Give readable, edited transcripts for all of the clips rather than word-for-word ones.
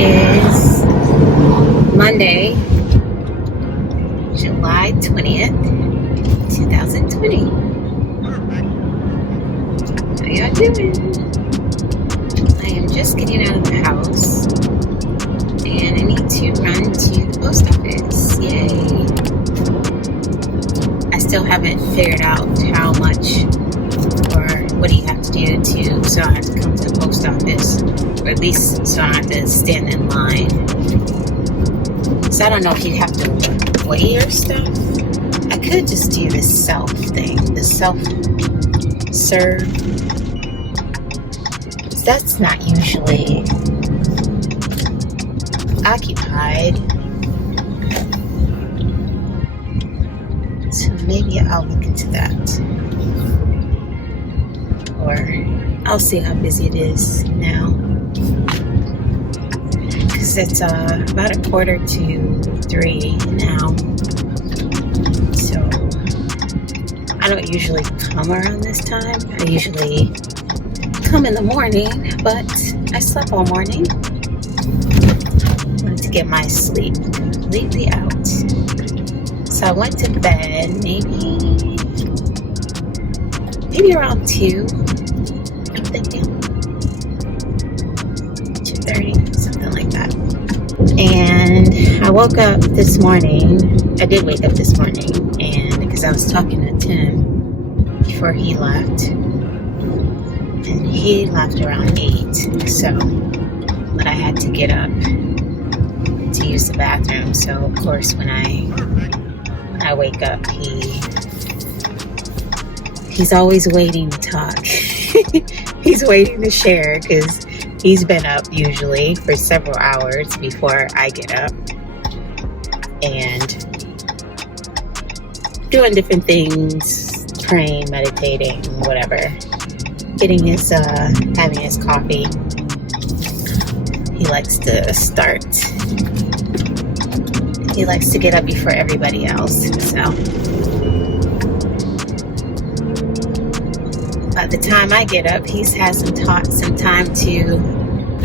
is Monday, July 20th, 2020. How y'all doing? I am just getting out of the house and I need to run to the post office. Yay! I still haven't figured out how much or what do you have to do so I have to come to the post office, or at least so I don't have to stand in line. So I don't know if you have to weigh your stuff. I could just do the self thing, the self-serve. That's not usually occupied. So maybe I'll look into that. Or I'll see how busy it is now. Because it's about 2:45 now. So I don't usually come around this time. I usually come in the morning, but I slept all morning. I wanted to get my sleep completely out. So I went to bed maybe around 2, I'm thinking. 2:30, something like that. And I woke up this morning. I did wake up this morning, and because I was talking to Tim before he left. And he left around 8, so, but I had to get up to use the bathroom. So of course when I wake up, he's always waiting to talk. He's waiting to share because he's been up usually for several hours before I get up and doing different things, praying, meditating, whatever. Getting his, having his coffee. He likes to start. He likes to get up before everybody else. So by the time I get up, he's had some time to.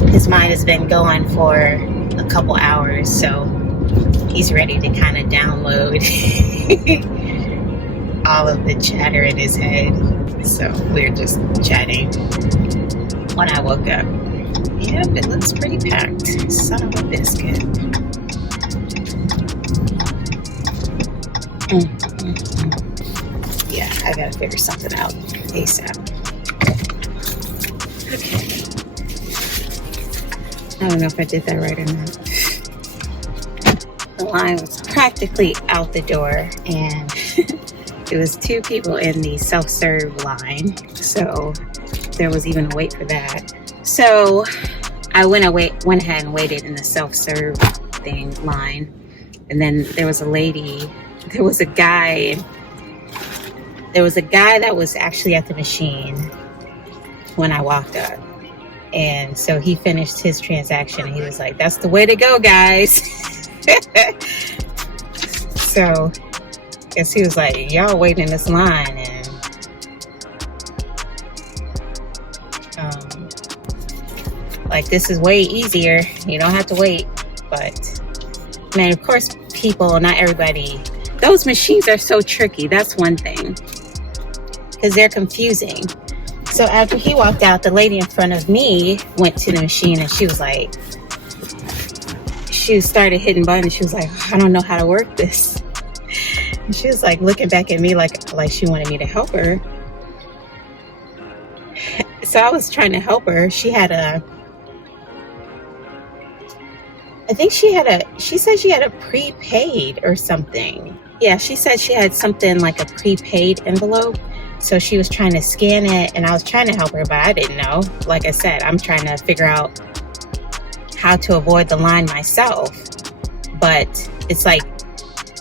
His mind has been going for a couple hours, so he's ready to kind of download all of the chatter in his head. So we're just chatting when I woke up. Yep, it looks pretty packed. Son of a biscuit. Yeah, I gotta figure something out ASAP. Okay. I don't know if I did that right or not. The line was practically out the door, and it was 2 people in the self-serve line, so there was even a wait for that. So I went ahead and waited in the self-serve line, and then there was a guy that was actually at the machine when I walked up, and so he finished his transaction, and he was like, "That's the way to go, guys." So guess he was like, y'all waiting in this line, and like, this is way easier. You don't have to wait. But man, of course, people, not everybody, those machines are so tricky. That's one thing, because they're confusing. So after he walked out, the lady in front of me went to the machine, and she was like, she started hitting buttons. She was like, I don't know how to work this. And she was like looking back at me like she wanted me to help her. So I was trying to help her. She said she had a prepaid or something. Yeah, she said she had something like a prepaid envelope. So she was trying to scan it, and I was trying to help her, but I didn't know. Like I said, I'm trying to figure out how to avoid the line myself. But it's like,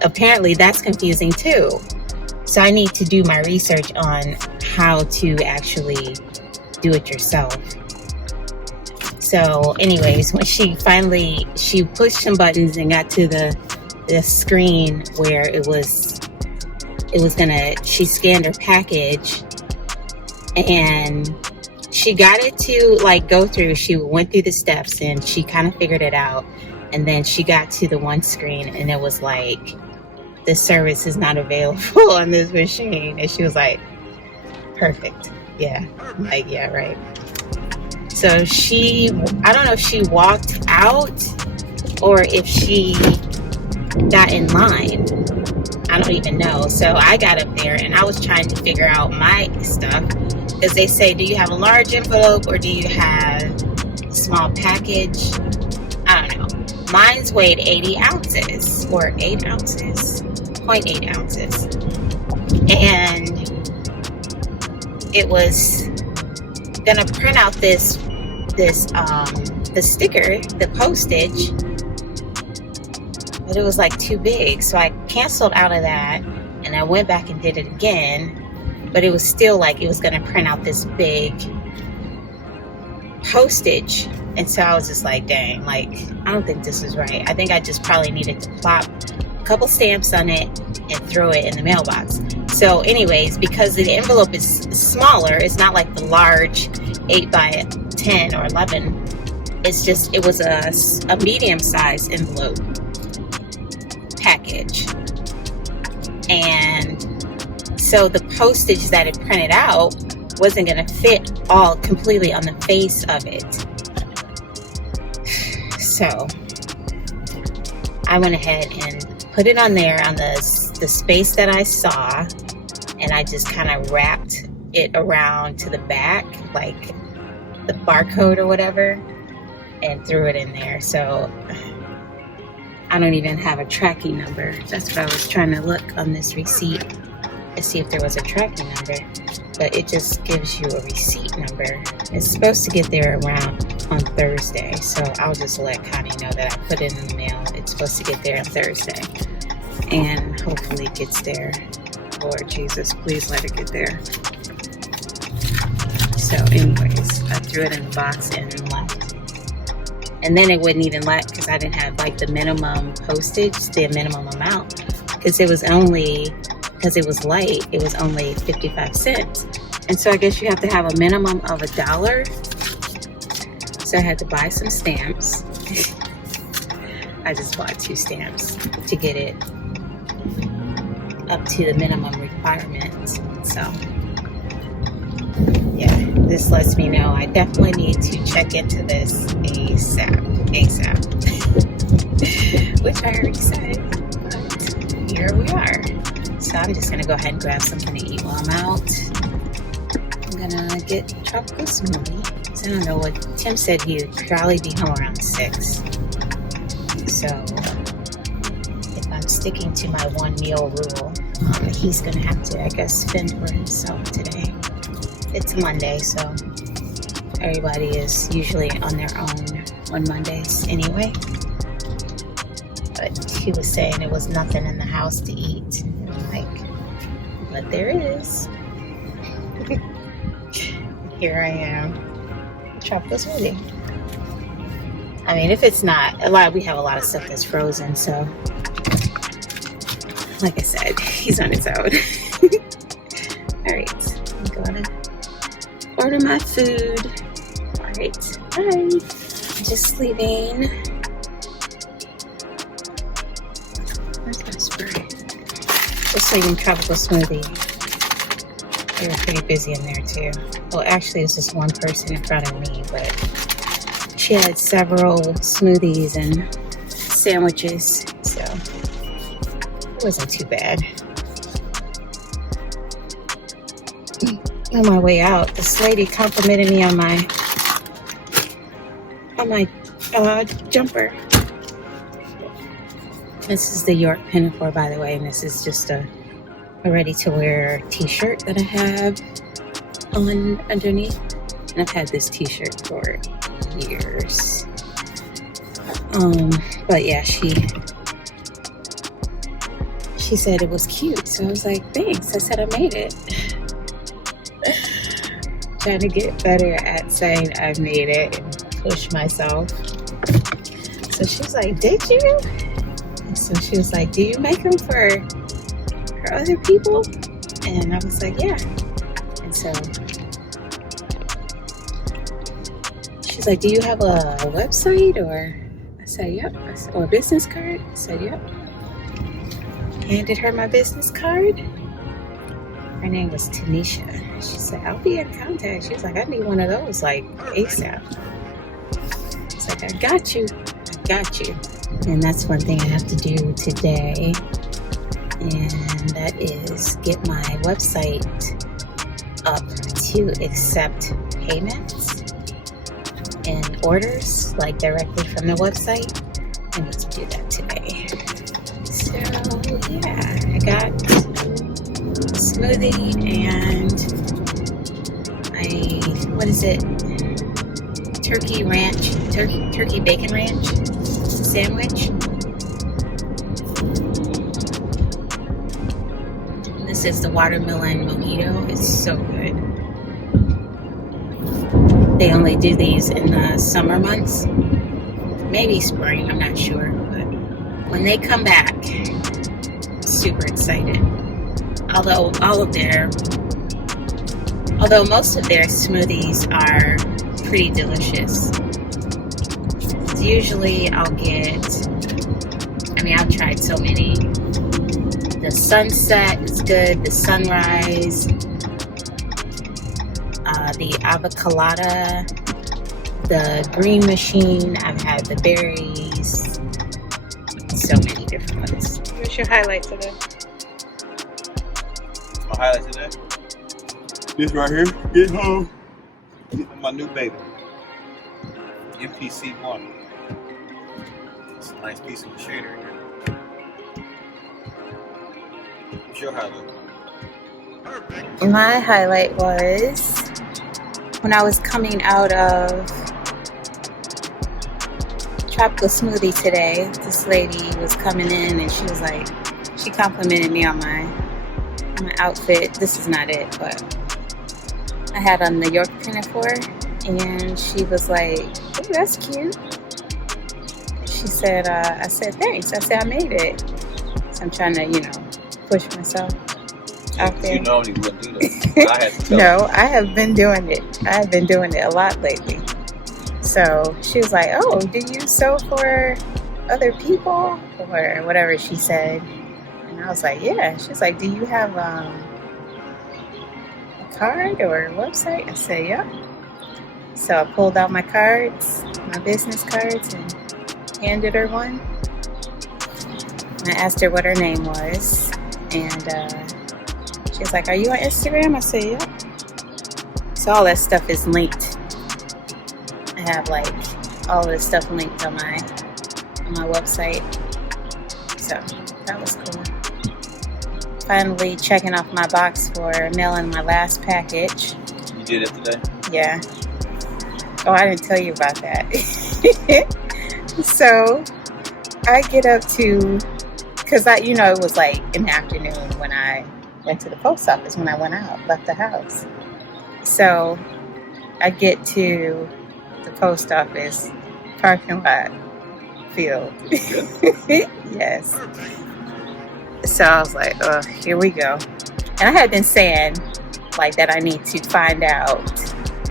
apparently that's confusing too. So I need to do my research on how to actually do it yourself. So anyways, when she pushed some buttons and got to the screen where she scanned her package, and she got it to like go through. She went through the steps and she kind of figured it out. And then she got to the one screen and it was like, the service is not available on this machine. And she was like, perfect. Yeah. I'm like, yeah, right. So I don't know if she walked out or if she got in line. I don't even know. So I got up there and I was trying to figure out my stuff. Because they say, do you have a large envelope or do you have a small package? I don't know. Mine's weighed 80 ounces or 8 ounces, 0.8 ounces. And it was gonna print out the sticker, the postage, but it was like too big. So I canceled out of that and I went back and did it again. But it was still like it was going to print out this big postage. And so I was just like, dang, like, I don't think this is right. I think I just probably needed to plop a couple stamps on it and throw it in the mailbox. So anyways, because the envelope is smaller, it's not like the large 8 by 10 or 11. It's just, it was a medium-sized envelope package. And so the postage that it printed out wasn't going to fit all completely on the face of it. So I went ahead and put it on there on the space that I saw, and I just kind of wrapped it around to the back, like the barcode or whatever, and threw it in there. So I don't even have a tracking number. That's what I was trying to look on this receipt to see if there was a tracking number, but it just gives you a receipt number. It's supposed to get there around on Thursday, so I'll just let Connie know that I put it in the mail. It's supposed to get there on Thursday, and hopefully it gets there. Lord Jesus, please let it get there. So anyways, I threw it in the box and left. And then it wouldn't even let, because I didn't have like the minimum postage, the minimum amount, because it was only, because it was light, it was only 55 cents. And so I guess you have to have a minimum of $1. So I had to buy some stamps. I just bought 2 stamps to get it up to the minimum requirement. So yeah, this lets me know I definitely need to check into this ASAP, which I already said, but here we are. So I'm just gonna go ahead and grab something to eat while I'm out. I'm gonna get a tropical smoothie. So I don't know what Tim said, he'd probably be home around 6. So if I'm sticking to my 1 meal rule, he's gonna have to, I guess, fend for himself today. It's Monday, so everybody is usually on their own on Mondays anyway. But he was saying there was nothing in the house to eat. And I'm like, but there is. Here I am, tropical smoothie. I mean, if it's not, we have a lot of stuff that's frozen, so like I said, he's on his own. Alright, I'm gonna order my food. Alright, bye. Just leaving. Where's my spray? Just leaving tropical smoothie. They were pretty busy in there too. Well, actually, it was just one person in front of me, but she had several smoothies and sandwiches, so it wasn't too bad. On my way out, this lady complimented me on my jumper. This is the York Pinafore, by the way, and this is just a ready-to-wear t-shirt that I have on underneath. And I've had this t-shirt for years. But yeah, she said it was cute, so I was like, thanks. I said I made it. Trying to get better at saying I made it and push myself. So she was like, did you? And so she was like, do you make them for other people? And I was like, yeah. And so She's like, do you have a website? Or I said, yep. Or a business card? I said, yep. Handed her my business card. Her name was Tanisha. She said, I'll be in contact. She was like, I need one of those, like, ASAP. I was like, I got you. I got you. And that's one thing I have to do today. And that is get my website up to accept payments and orders, like directly from the website. I need to do that today. So, yeah, I got a smoothie and what is it? Turkey bacon ranch sandwich. This is the watermelon mojito. It's so good. They only do these in the summer months. Maybe spring, I'm not sure. But when they come back, I'm super excited. Although most of their smoothies are pretty delicious. Usually I've tried so many. The sunset is good, the sunrise, the avocado, the green machine, I've had the berries, so many different ones. What's your highlight today? My highlight today? This right here, get home. My new baby. MPC 1. It's a nice piece of machinery here. What's your highlight? My highlight was when I was coming out of Tropical Smoothie today. This lady was coming in and she was like, she complimented me on my outfit. This is not it, but I had on the York Pinafore, and she was like, oh, that's cute. She said, I said, thanks. I said, I made it. So I'm trying to, push myself out there. You normally wouldn't do that. I had to tell No, I have been doing it. I have been doing it a lot lately. So she was like, oh, do you sew for other people? Or whatever she said. And I was like, yeah. She's like, do you have a card or a website? I said, yep. So I pulled out my cards, my business cards, and handed her one. And I asked her what her name was. And she was like, are you on Instagram? I said, yep. So all that stuff is linked. I have all this stuff linked on my website. So that was cool. Finally checking off my box for mailing my last package. You did it today? Yeah. Oh, I didn't tell you about that. So I get up to, because it was like in the afternoon when I went to the post office, when I went out, left the house. So I get to the post office parking lot filled. Yes. So I was like, oh, here we go. And I had been saying that I need to find out.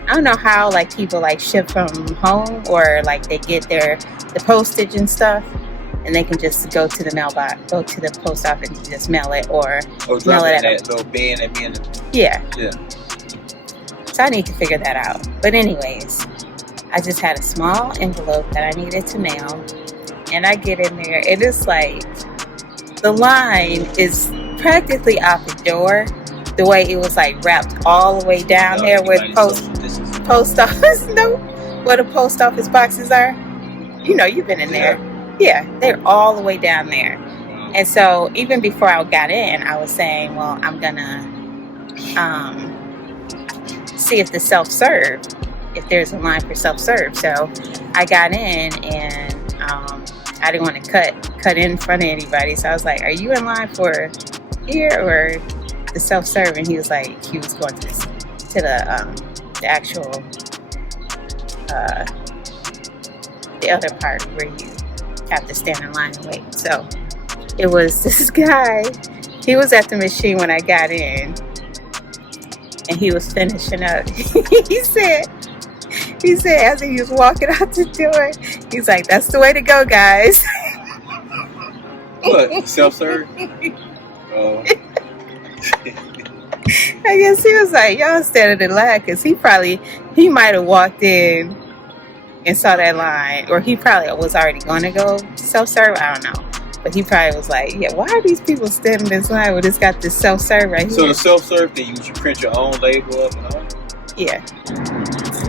I don't know how people ship from home, or they get the postage and stuff, and they can just go to the mailbox, go to the post office and just mail it, or mail it at that little bin at the end. Yeah. Yeah. So I need to figure that out. But anyways, I just had a small envelope that I needed to mail, and I get in there. It is the line is practically out the door. The way it was wrapped all the way down there where the post office, no, where the post office boxes are. You've been in there. Yeah, they're all the way down there. And so even before I got in, I was saying, well, I'm gonna see if the self-serve, if there's a line for self-serve. So I got in, and I didn't want to cut in front of anybody. So I was like, are you in line for here or the self-serve? And he was going to the actual the other part where you have to stand in line and wait. So it was this guy. He was at the machine when I got in, and he was finishing up. He said, He said as he was walking out the door, he's like, "That's the way to go, guys." What? Self-serve? I guess he was like, "Y'all standing in line," because he might have walked in and saw that line, or he probably was already going to go self-serve. I don't know, but he probably was like, "Yeah, why are these people standing in this line when it's got this self-serve right here?" So the self-serve thing, you print your own label up and all? Yeah.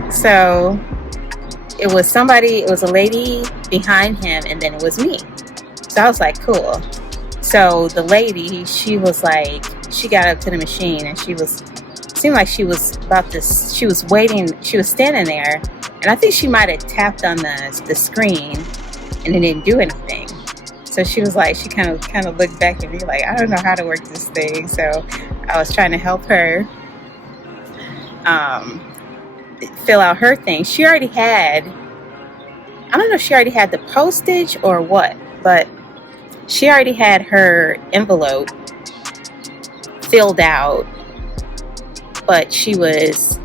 So it was a lady behind him, and then it was me. So I was like, cool. So the lady, she was like, she got up to the machine, and seemed like she was waiting, she was standing there, and I think she might have tapped on the screen, and it didn't do anything. So she was like, she kind of looked back at me like, I don't know how to work this thing. So I was trying to help her fill out her thing. She already had, I don't know if she already had the postage or what, but she already had her envelope filled out, but she was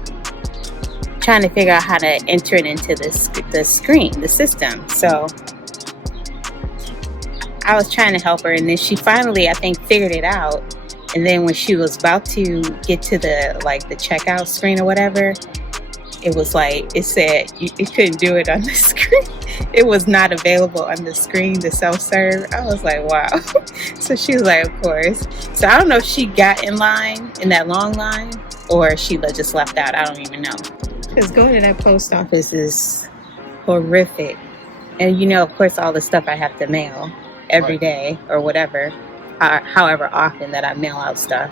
trying to figure out how to enter it into the screen, the system. So I was trying to help her, and then she finally, I think, figured it out. And then when she was about to get to the checkout screen or whatever, it was like, it said you couldn't do it on the screen. It was not available on the screen, the self-serve. I was like, wow. So she was like, of course. So I don't know if she got in line, in that long line, or she just left out. I don't even know. Because going to that post office is horrific. And of course, all the stuff I have to mail every day or whatever, however often that I mail out stuff.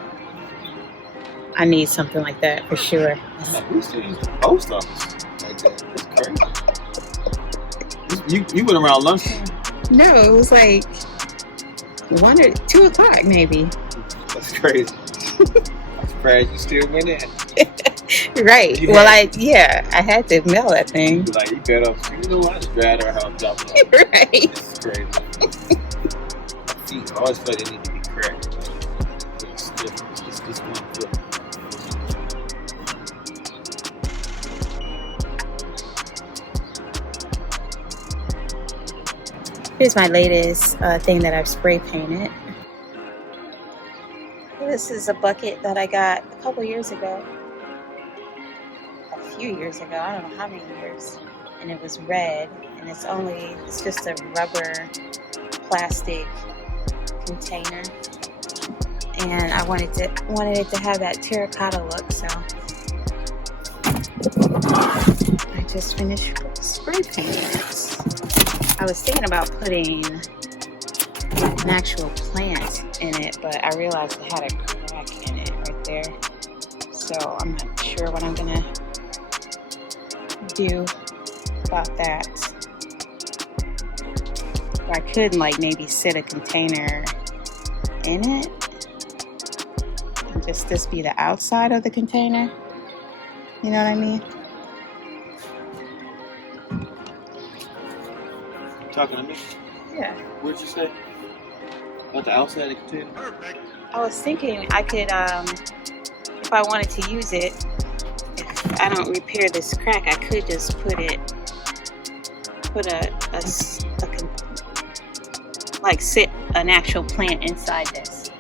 I need something like that for sure. We still use the post office like that. That's crazy. You went around lunchtime? No, it was like 1 or 2 o'clock maybe. That's crazy. I'm surprised you still went in. Right. I had to mail that thing. Like, you better, I just drive to our house, drop it off. Right. It's crazy. Feet always feel they need to be correct. It's different. It's just one foot. Here's my latest thing that I've spray painted. This is a bucket that I got a couple years ago. A few years ago, I don't know how many years. And it was red, and it's just a rubber plastic container. And I wanted it to have that terracotta look, so I just finished spray painting it. I was thinking about putting an actual plant in it, but I realized it had a crack in it right there. So I'm not sure what I'm gonna do about that. Or I could maybe sit a container in it and just this be the outside of the container. You know what I mean? Talking to me? Yeah. What'd you say? About the outside of the container? Perfect. I was thinking I could, if I wanted to use it, if I don't repair this crack, I could just put sit an actual plant inside this.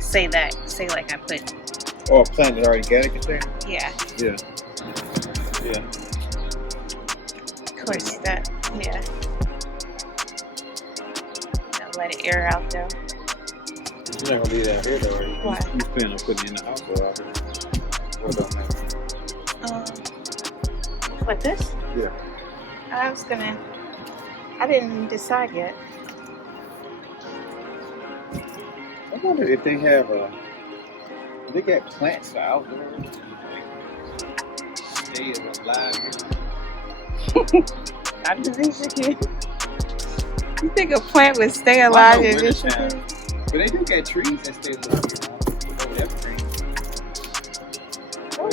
Say I put. Or a plant that already got a container? Yeah. Yeah. Yeah. Of course, yeah. I'll let it air out though. You're not gonna leave that here though, are you? Why? You plan on putting it in the house or out there? Or don't matter? What, this? Yeah. I didn't decide yet. I wonder if they have they got plants for outdoors. Stay alive. I just think you can. You think a plant would stay alive in Michigan? But they do got trees that stay alive.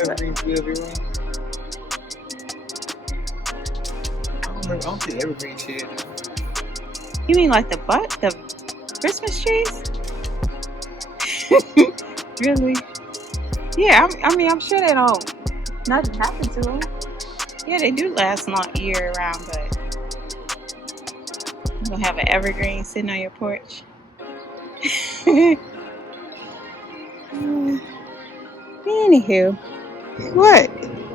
Evergreens live everywhere. I don't think evergreen shit. You mean like the Christmas trees? Really? Yeah, I mean, I'm sure they don't. Nothing happened to them. Yeah, they do last long year round, but you're gonna have an evergreen sitting on your porch. Anywho, what?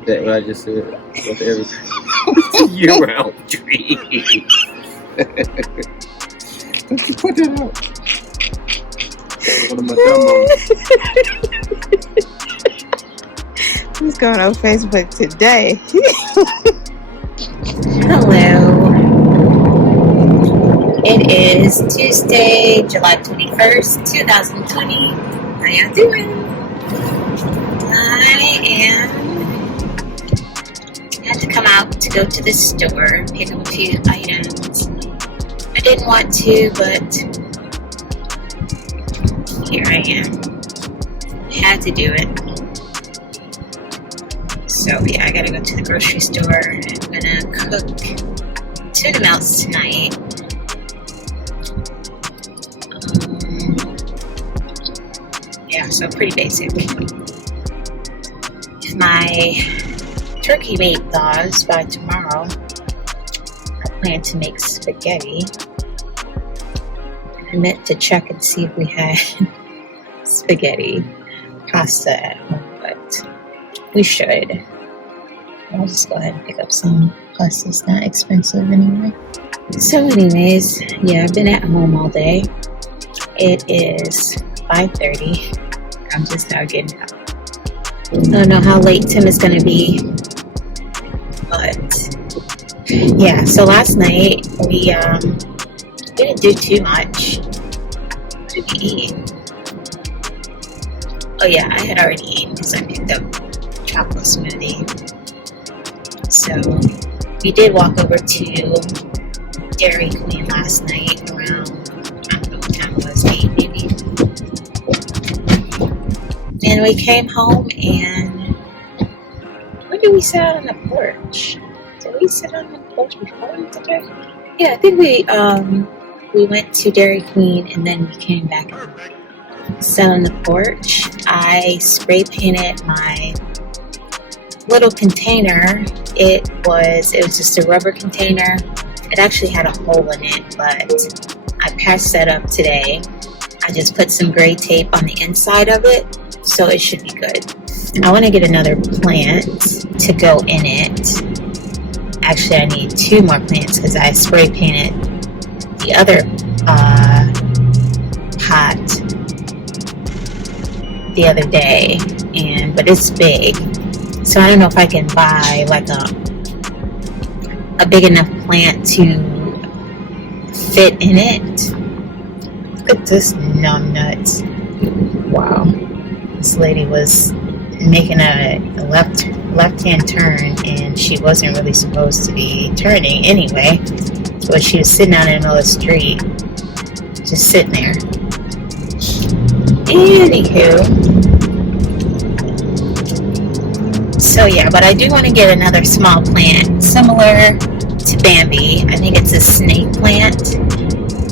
That what I just said. What the evergreen year-round tree. Don't you put that out? One of my demos. What's going on Facebook today? Hello. It is Tuesday, July 21st, 2020. How y'all doing? I had to come out to go to the store and pick up a few items. I didn't want to, but here I am. Had to do it. So yeah, I gotta go to the grocery store. I'm gonna cook tuna melts tonight. Yeah, so pretty basic. If my turkey meat thaws by tomorrow, I plan to make spaghetti. I meant to check and see if we had spaghetti pasta at home, but we should. I'll just go ahead and pick up some. Plus, it's not expensive anyway. So anyways, yeah, I've been at home all day. It is 5:30. I'm just now getting up. I don't know how late Tim is going to be. But, yeah, so last night we didn't do too much. What did we eat? Oh yeah, I had already eaten because I picked up chocolate smoothie. So we did walk over to Dairy Queen last night around, I don't know what time it was, 8 maybe. And we came home and when did we sit out on the porch? Did we sit on the porch before we went to Dairy Queen? Yeah, I think we went to Dairy Queen and then we came back and sat on the porch. I spray painted my little container. It was just a rubber container. It actually had a hole in it, but I patched that up today. I just put some gray tape on the inside of it, so it should be good. I want to get another plant to go in it. Actually, I need 2 more plants because I spray painted the other pot the other day, but it's big. So I don't know if I can buy like a big enough plant to fit in it. Look at this numbnuts. Wow. This lady was making a left-hand turn and she wasn't really supposed to be turning anyway. But she was sitting out in the middle of the street, just sitting there. Anywho. So yeah, but I do want to get another small plant similar to Bambi. I think it's a snake plant,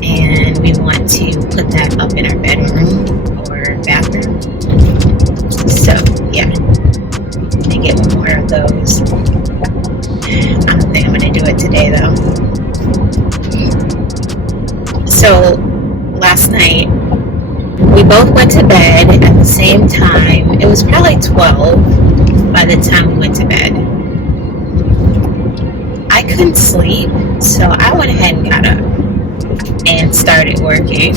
and we want to put that up in our bedroom or bathroom. So yeah, I'm gonna get one more of those. I don't think I'm gonna do it today though. So last night we both went to bed at the same time. It was probably 12 by the time we went to bed. I couldn't sleep, so I went ahead and got up and started working.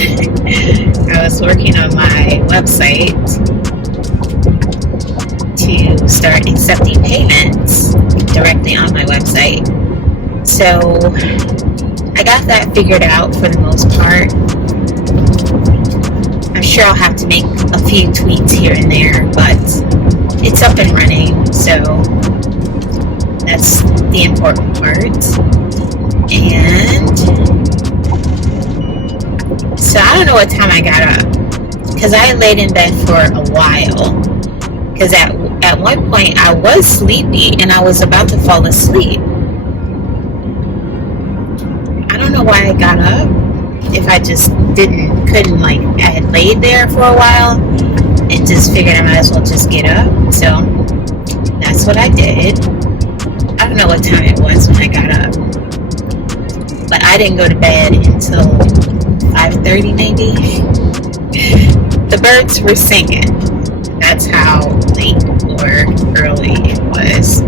I was working on my website to start accepting payments directly on my website. So I got that figured out for the most part. I'm sure I'll have to make a few tweaks here and there, but it's up and running, so that's the important part. And so I don't know what time I got up, because I laid in bed for a while, because at one point I was sleepy and I was about to fall asleep. I don't know why I got up. If I just couldn't I had laid there for a while and just figured I might as well just get up. So that's what I did. I I don't know what time it was when I got up, but I didn't go to bed until 5:30 maybe. The birds were singing. That's how late or early it was.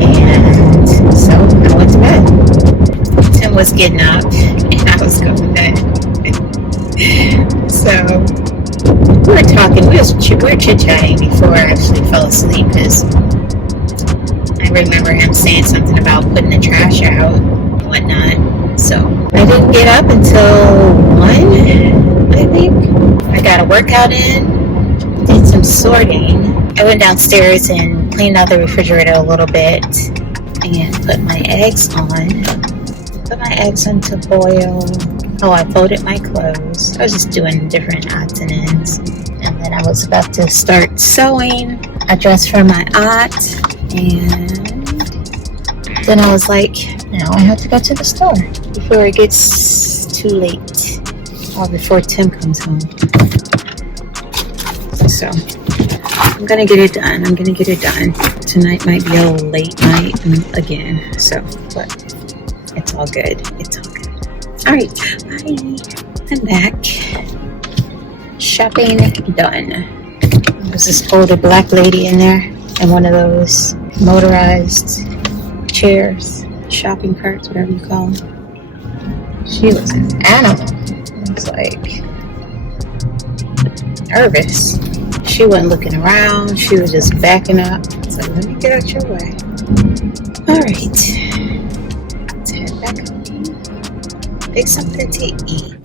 And so I went to bed. Tim was getting up and I was going to bed. So we were talking, we were chit-chatting before I actually fell asleep, because I remember him saying something about putting the trash out and whatnot. So I didn't get up until 1, I think. I got a workout in, did some sorting. I went downstairs and cleaned out the refrigerator a little bit and put my eggs on. Put my eggs on to boil. Oh, I folded my clothes. I was just doing different odds and ends. And then I was about to start sewing. I dressed for my aunt, and then I was like, now I have to go to the store before it gets too late, or before Tim comes home. So I'm gonna get it done. Tonight might be a late night again, so, but it's all good. All right, bye. I'm back. Shopping done. There's this older black lady in there in one of those motorized chairs, shopping carts, whatever you call them. She was an animal. I was like nervous. She wasn't looking around. She was just backing up. So let me get out your way. All right, let's head back home. Pick something to eat.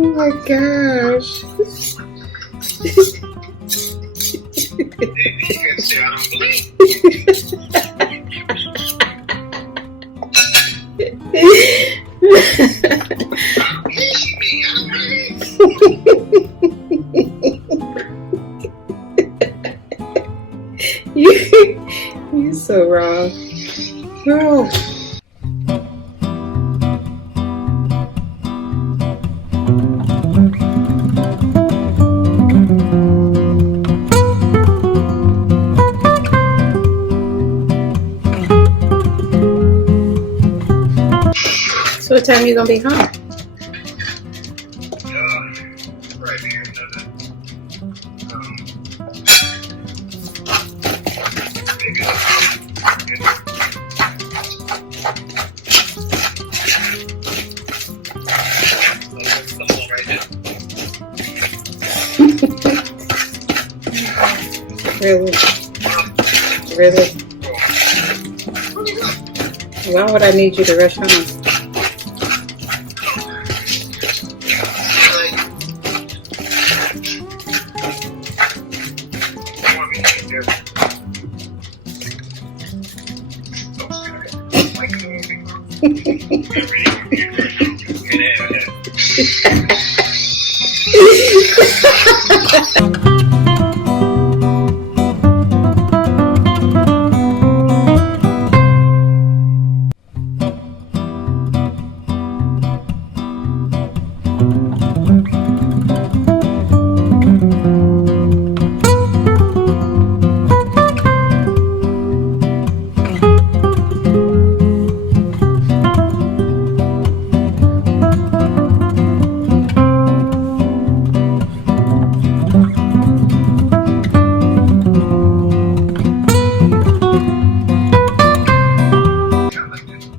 Oh my gosh. You're so wrong. Oh. So what time are you gonna be home? Right here. Really? Really? Why would I need you to rush home?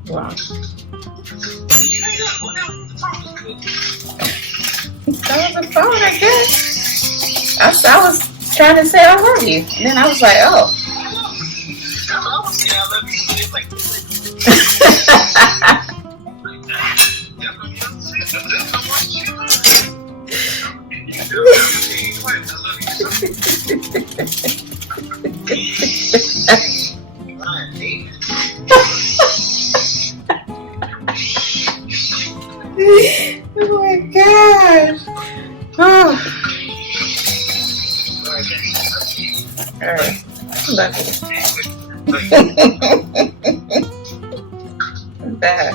Wow. That was a phone, I guess. I was trying to say I love you. And then I was like, oh. Oh my gosh. Oh. All right. Love you. Bye.